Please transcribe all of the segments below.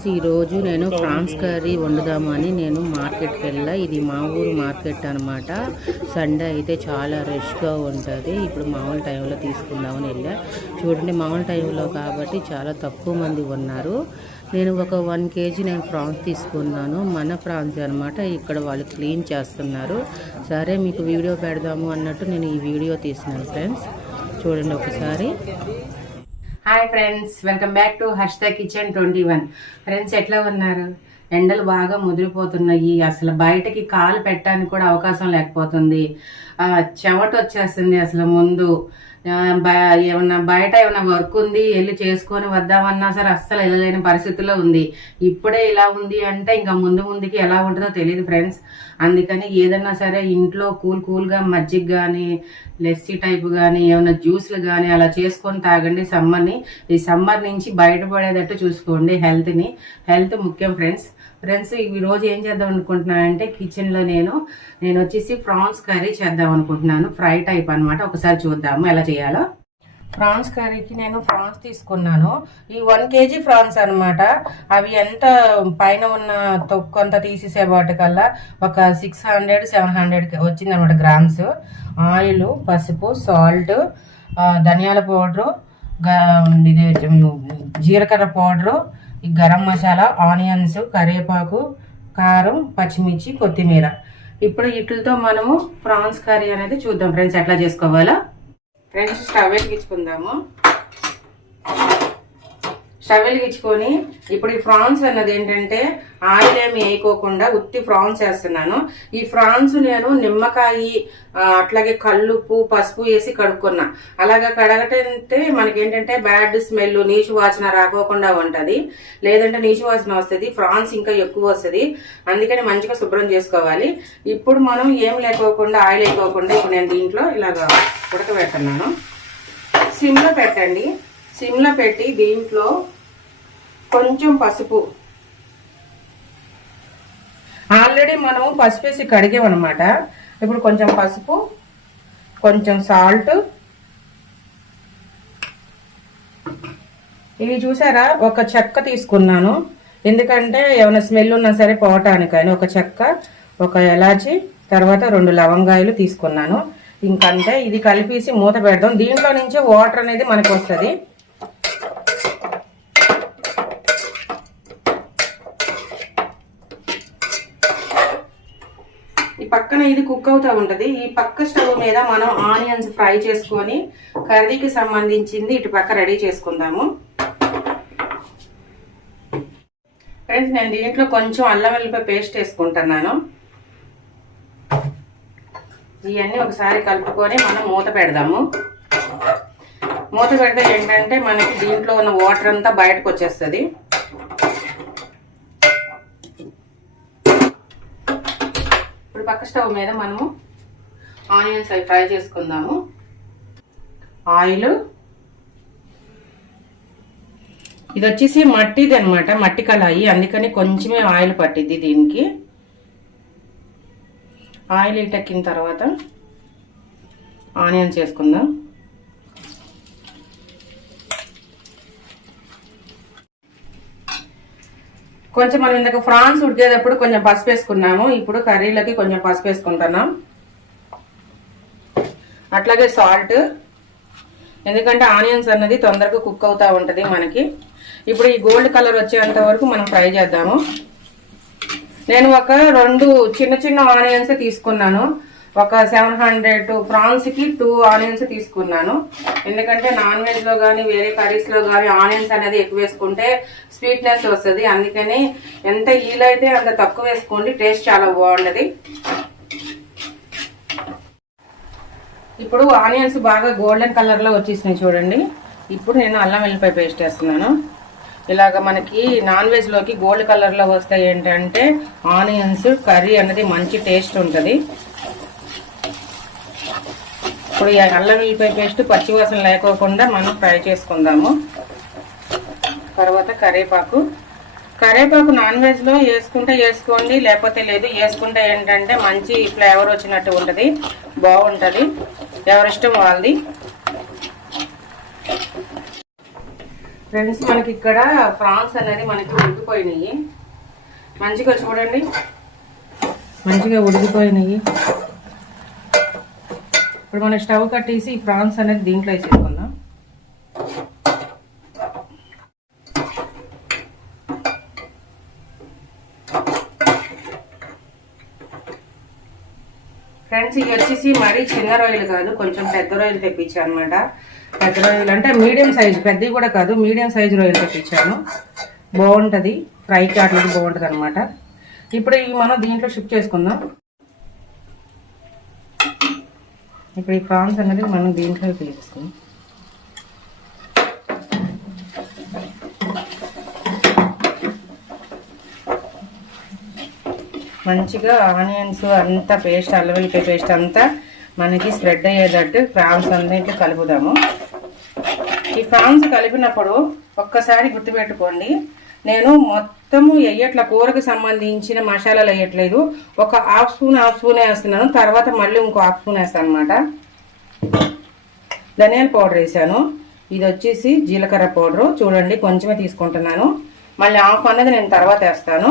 Friends, ఈరోజు నేను prawns curry వండుదామని నేను మార్కెట్కి వెళ్ళా. ఇది మా ఊరు మార్కెట్ అనమాట. సండే అయితే చాలా రష్గా ఉంటుంది. ఇప్పుడు మామూలు టైంలో తీసుకుందామని వెళ్ళా. చూడండి, మామూలు టైంలో కాబట్టి చాలా తక్కువ మంది ఉన్నారు. నేను ఒక 1 kg నేను ప్రాన్స్ తీసుకున్నాను. మన ప్రాన్స్ అనమాట. ఇక్కడ వాళ్ళు క్లీన్ చేస్తున్నారు. సరే మీకు వీడియో పెడదాము అన్నట్టు నేను ఈ వీడియో తీసినాను ఫ్రెండ్స్. చూడండి ఒకసారి. Hi friends, welcome back to Harshitha kitchen 21. Friends, ఎట్లా ఉన్నారు? ఎండలు బాగా ముదిరిపోతున్నాయి. అసలు బయటకి కాలు పెట్టడానికి కూడా అవకాశం లేకపోతుంది. చెమట వచ్చేస్తుంది. అసలు ముందు ఏమన్నా బయట ఏమైనా వర్క్ ఉంది వెళ్ళి చేసుకొని వద్దామన్నా సరే అస్సలు వెళ్ళలేని పరిస్థితిలో ఉంది. ఇప్పుడే ఇలా ఉంది అంటే ఇంకా ముందుకి ఎలా ఉంటుందో తెలియదు ఫ్రెండ్స్. అందుకని ఏదన్నా సరే ఇంట్లో కూల్గా మజ్జిగ కానీ లెస్సీ టైప్ కానీ ఏమైనా జ్యూస్లు కానీ అలా చేసుకొని తాగండి. ఈ సమ్మర్ నుంచి బయటపడేటట్టు చూసుకోండి. హెల్త్ ముఖ్యం ఫ్రెండ్స్. ఈ రోజు ఏం చేద్దాం అనుకుంటున్నానంటే కిచెన్లో నేను వచ్చేసి ప్రాన్స్ కర్రీ చేద్దాం అనుకుంటున్నాను. ఫ్రై టైప్ అనమాట. ఒకసారి చూద్దాము ఎలా చేయాలో. ప్రాన్స్ కర్రీకి నేను ప్రాన్స్ తీసుకున్నాను. ఈ 1 kg ప్రాన్స్ అనమాట. అవి ఎంత పైన ఉన్న తొక్కంతా తీసేసే వాటికల్లా ఒక 600-700 వచ్చిందనమాట గ్రామ్స్. ఆయిల్, పసుపు, సాల్ట్, ధనియాల పౌడరు, ఇది జీలకర్ర పౌడరు, ఈ గరం మసాలా, ఆనియన్స్, కరివేపాకు, కారం, పచ్చిమిర్చి, కొత్తిమీర. ఇప్పుడు వీటితో మనము ప్రాన్స్ కర్రీ అనేది చూద్దాం ఫ్రెండ్స్ ఎట్లా చేసుకోవాలో. Friends, stove వెలిగించుకుందాము. స్టవ్ వెలిగించుకొని ఇప్పుడు ఈ ఫ్రాన్స్ అన్నది ఏంటంటే ఆయిల్ ఏమి వేయకోకుండా ఉత్తి ఫ్రాన్స్ వేస్తున్నాను. ఈ ఫ్రాన్స్ నేను నిమ్మకాయ అట్లాగే కల్లుప్పు, పసుపు వేసి కడుక్కున్నా. అలాగా కడగటంటే మనకేంటంటే బ్యాడ్ స్మెల్, నీచు వాసన రాకోకుండా ఉంటుంది. లేదంటే నీచు వాసన వస్తుంది, ఫ్రాన్స్ ఇంకా ఎక్కువ వస్తుంది. అందుకని మంచిగా శుభ్రం చేసుకోవాలి. ఇప్పుడు మనం ఏం లేకోకుండా ఆయిల్ వేయకోకుండా ఇప్పుడు నేను దీంట్లో ఇలాగా ఉడకబెడుతున్నాను. సిమ్లో పెట్టండి. సిమ్లో పెట్టి దీంట్లో కొంచెం పసుపు, ఆల్రెడీ మనం పసుపు వేసి కడిగామన్నమాట. ఇప్పుడు కొంచెం పసుపు, కొంచెం సాల్ట్. ఇవి చూసారా, ఒక చెక్క తీసుకున్నాను. ఎందుకంటే ఏమైనా స్మెల్ ఉన్నా సరే పోవటానికని ఒక చెక్క, ఒక ఎలాచి, తర్వాత 2 లవంగాయలు తీసుకున్నాను. ఇంకంటే ఇది కలిపేసి మూత పెడదాం. దీంట్లో నుంచి వాటర్ అనేది మనకు వస్తుంది. ఈ పక్కన ఇది కుక్ అవుతూ ఉంటుంది. ఈ పక్క స్టవ్ మీద మనం ఆనియన్స్ ఫ్రై చేసుకొని కర్రీకి సంబంధించింది ఇటు పక్క రెడీ చేసుకుందాము. ఫ్రెండ్స్, నేను దీంట్లో కొంచెం అల్లం వెల్లిపాయ పేస్ట్ వేసుకుంటున్నాను. ఇవన్నీ ఒకసారి కలుపుకొని మనం మూత పెడదాము. మూత పెడితే ఏంటంటే మనకి దీంట్లో ఉన్న వాటర్ అంతా బయటకు వచ్చేస్తుంది. ఇప్పుడు పక్క స్టవ్ మీద మనము ఆనియన్స్ అవి ఫ్రై చేసుకుందాము. ఆయిల్, ఇది వచ్చేసి మట్టిది అనమాట, మట్టి కళాయి. అందుకని కొంచెమే ఆయిల్ పట్టిద్ది దీనికి. ఆయిల్ ఇటెక్కిన తర్వాత ఆనియన్స్ వేసుకుందాం. కొంచెం మనం ఇందాక ఫ్రాన్స్ ఉడికేటప్పుడు కొంచెం పసుపు వేసుకున్నాము. ఇప్పుడు కర్రీలకి కొంచెం పసుపు వేసుకుంటున్నాం. అట్లాగే సాల్ట్, ఎందుకంటే ఆనియన్స్ అన్నది తొందరగా కుక్ అవుతూ ఉంటుంది మనకి. ఇప్పుడు ఈ గోల్డ్ కలర్ వచ్చేంత వరకు మనం ఫ్రై చేద్దాము. నేను ఒక 2 చిన్న ఆనియన్స్ తీసుకున్నాను. ఒక 700 ప్రాన్స్కి 2 ఆనియన్స్ తీసుకున్నాను. ఎందుకంటే నాన్ వెజ్లో కానీ వేరే కర్రీస్లో కానీ ఆనియన్స్ అనేది ఎక్కువ వేసుకుంటే స్వీట్నెస్ వస్తుంది. అందుకని ఎంత వీలైతే అంత తక్కువ వేసుకోండి, టేస్ట్ చాలా బాగుంటుంది. ఇప్పుడు ఆనియన్స్ బాగా గోల్డెన్ కలర్లో వచ్చేసినాయి చూడండి. ఇప్పుడు నేను అల్లం వెల్లిపాయ పేస్ట్ వేస్తున్నాను. ఇలాగ మనకి నాన్ వెజ్లోకి గోల్డ్ కలర్లో వస్తాయి ఏంటంటే ఆనియన్స్, కర్రీ అనేది మంచి టేస్ట్ ఉంటుంది. ఇప్పుడు ఈ అల్లం వెల్లిపాయ పేస్ట్ పచ్చివాసన లేకోకుండా మనం ఫ్రై చేసుకుందాము. తర్వాత కరివేపాకు నాన్ వెజ్లో వేసుకుంటే వేసుకోండి, లేకపోతే లేదు. వేసుకుంటే ఏంటంటే మంచి ఫ్లేవర్ వచ్చినట్టు ఉంటుంది, బాగుంటుంది. ఎవరిష్టం వాళ్ళది. ఫ్రెండ్స్ మనకి ఇక్కడ ప్రాన్స్ అనేది మనకి ఉడికిపోయినాయి, మంచిగా చూడండి, మంచిగా ఉడికిపోయినాయి. ఇప్పుడు మనం స్టవ్ కట్టేసి ఈ ప్రాన్స్ అనేది దీంట్లో వేసేసుకుందాం. ఫ్రెండ్స్ ఇవి వచ్చేసి మరీ చిన్న రొయ్యలు కాదు, కొంచెం పెద్ద రొయ్యలు తెప్పించాను అనమాట. పెద్ద రొయ్యలు అంటే మీడియం సైజు, పెద్దవి కూడా కాదు, మీడియం సైజు రొయ్యలు తెప్పించాను. బాగుంటుంది ఫ్రైకి అట్లకి బాగుంటుంది అనమాట. ఇప్పుడు ఇవి మనం దీంట్లో షిఫ్ట్ చేసుకుందాం. ఇప్పుడు ఈ ప్రాన్స్ అనేది మనం దీంట్లో తీసుకుందాం. మంచిగా ఆనియన్స్ అంతా పేస్ట్, అల్లం వెల్లిపాయ పేస్ట్ అంతా మనకి స్ప్రెడ్ అయ్యేటట్టు ప్రాన్స్ అన్నింటిలో కలుపుదాము. ఈ ప్రాన్స్ కలిపినప్పుడు ఒక్కసారి గుర్తుపెట్టుకోండి, నేను మొత్తము వేయట్ల కూరకు సంబంధించిన మసాలాలు వేయట్లేదు. ఒక హాఫ్ స్పూన్ వేస్తున్నాను, తర్వాత మళ్ళీ ఇంకో హాఫ్ స్పూన్ వేస్తాను అనమాట. ధనియాల పౌడర్ వేసాను. ఇది వచ్చేసి జీలకర్ర పౌడరు, చూడండి కొంచెమే తీసుకుంటున్నాను. మళ్ళీ హాఫ్ అనేది నేను తర్వాత వేస్తాను.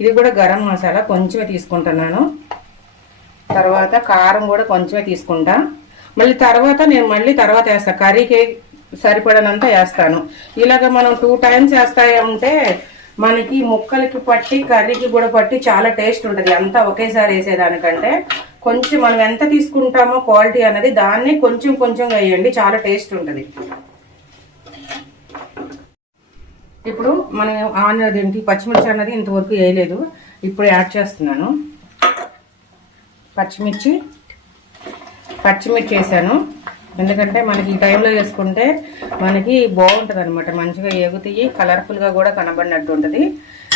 ఇది కూడా గరం మసాలా కొంచెమే తీసుకుంటున్నాను. తర్వాత కారం కూడా కొంచెమే తీసుకుంటా. మళ్ళీ తర్వాత నేను తర్వాత వేస్తాను, కర్రీకి సరిపడనంత వేస్తాను. ఇలాగ మనం 2 times వేస్తా ఉంటే మనకి ముక్కలకి పట్టి కర్రీకి కూడా పట్టి చాలా టేస్ట్ ఉంటుంది. అంతా ఒకేసారి వేసేదానికంటే కొంచెం మనం ఎంత తీసుకుంటామో క్వాలిటీ అనేది దాన్ని కొంచెం కొంచెంగా వేయండి, చాలా టేస్ట్ ఉంటుంది. ఇప్పుడు మనం ఆనియన్ పచ్చిమిర్చి అన్నది ఇంతవరకు వేయలేదు, ఇప్పుడు యాడ్ చేస్తున్నాను. పచ్చిమిర్చి వేసాను, ఎందుకంటే మనకి ఈ టైంలో వేసుకుంటే మనకి బాగుంటుంది అనమాట. మంచిగా ఎగుతాయి, కలర్ఫుల్గా కూడా కనబడినట్టు ఉంటుంది.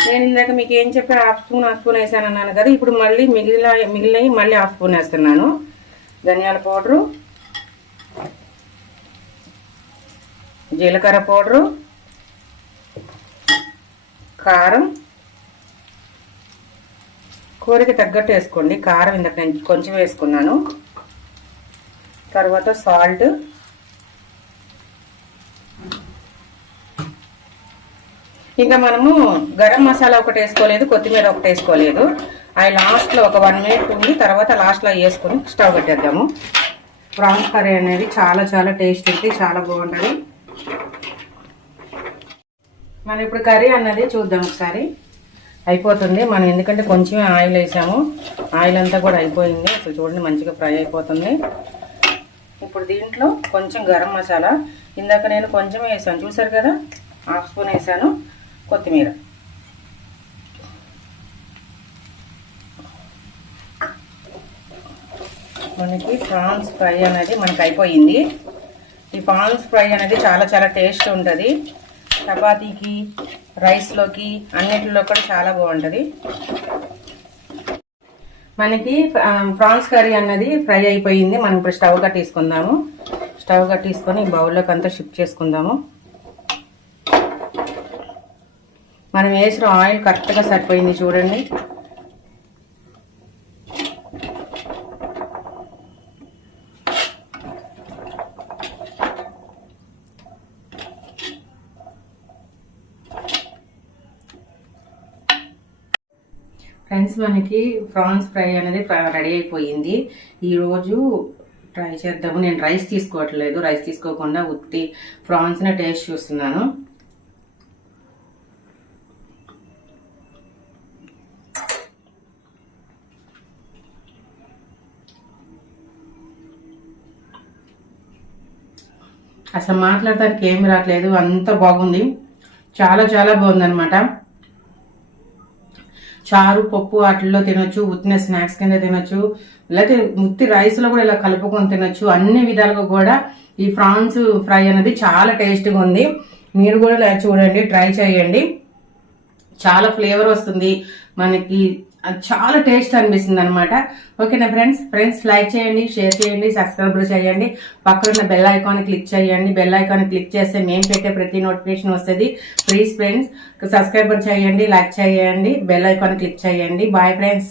నేను ఇందాక మీకు ఏం చెప్పాను, హాఫ్ స్పూన్ వేసాను అన్నాను కదా. ఇప్పుడు మళ్ళీ మిగిలినవి మళ్ళీ హాఫ్ స్పూన్ వేస్తున్నాను. ధనియాల పౌడరు, జీలకర్ర పౌడరు, కారం కూరకి తగ్గట్టు వేసుకోండి. కారం ఇందాక నేను కొంచెం వేసుకున్నాను. తర్వాత సాల్ట్, ఇంకా మనము గరం మసాలా ఒకటి వేసుకోలేదు, కొత్తిమీర ఒకటి వేసుకోలేదు. అవి లాస్ట్లో ఒక 1 minute ఉండి తర్వాత లాస్ట్లో వేసుకొని స్టవ్ పెట్టేద్దాము. ప్రాన్స్ కర్రీ అనేది చాలా చాలా టేస్ట్ ఉంటుంది, చాలా బాగుంటుంది. మనం ఇప్పుడు కర్రీ అన్నది చూద్దాం ఒకసారి. అయిపోతుంది మనం, ఎందుకంటే కొంచెం ఆయిల్ వేసాము, ఆయిల్ అంతా కూడా అయిపోయింది. అసలు చూడండి మంచిగా ఫ్రై అయిపోతుంది. ఇప్పుడు దీంట్లో కొంచెం గరం మసాలా, ఇందాక నేను కొంచెం వేసాను చూసారు కదా, హాఫ్ స్పూన్ వేసాను. కొత్తిమీర, మనకి ప్రాన్స్ ఫ్రై అనేది మనకి అయిపోయింది. ఈ ప్రాన్స్ ఫ్రై అనేది చాలా చాలా టేస్ట్ ఉంటుంది. చపాతీకి, రైస్లోకి, అన్నిటిలో కూడా చాలా బాగుంటుంది. మనకి ప్రాన్స్ కర్రీ అన్నది ఫ్రై అయిపోయింది. మనం ఇప్పుడు స్టవ్ కట్టేసుకుందాము. స్టవ్ కట్టేసుకొని బౌల్లోకి అంతా షిఫ్ట్ చేసుకుందాము. మనం వేసిన ఆయిల్ కరెక్ట్గా సరిపోయింది చూడండి. ఫ్రెండ్స్ మనకి ప్రాన్స్ ఫ్రై అనేది రెడీ అయిపోయింది. ఈరోజు ట్రై చేద్దాము. నేను రైస్ తీసుకోవట్లేదు, రైస్ తీసుకోకుండా ఉత్తి ప్రాన్స్ని టేస్ట్ చూస్తున్నాను. అసలు మాట్లాడటానికి ఏమి రావట్లేదు, అంత బాగుంది, చాలా చాలా బాగుంది అనమాట. చారు, పప్పు వాటిల్లో తినొచ్చు, ఉత్తిన స్నాక్స్ కింద తినొచ్చు, లేకపోతే ఉత్తి రైస్లో కూడా ఇలా కలుపుకొని తినొచ్చు. అన్ని విధాలుగా కూడా ఈ ప్రాన్స్ ఫ్రై అనేది చాలా టేస్ట్గా ఉంది. మీరు కూడా ఇలా చూడండి, ట్రై చేయండి. చాలా ఫ్లేవర్ వస్తుంది మనకి, చాలా టేస్ట్ అనిపిస్తుంది అనమాట. ఓకేనా ఫ్రెండ్స్ లైక్ చేయండి, షేర్ చేయండి, సబ్స్క్రైబ్ చేయండి. పక్కన బెల్ ఐకాన్ క్లిక్ చేయండి. బెల్ ఐకాన్ క్లిక్ చేస్తే మేము పెట్టే ప్రతి నోటిఫికేషన్ వస్తుంది. ప్లీజ్ ఫ్రెండ్స్ సబ్స్క్రైబర్ చేయండి, లైక్ చేయండి, బెల్ ఐకాన్ క్లిక్ చేయండి. Bye friends.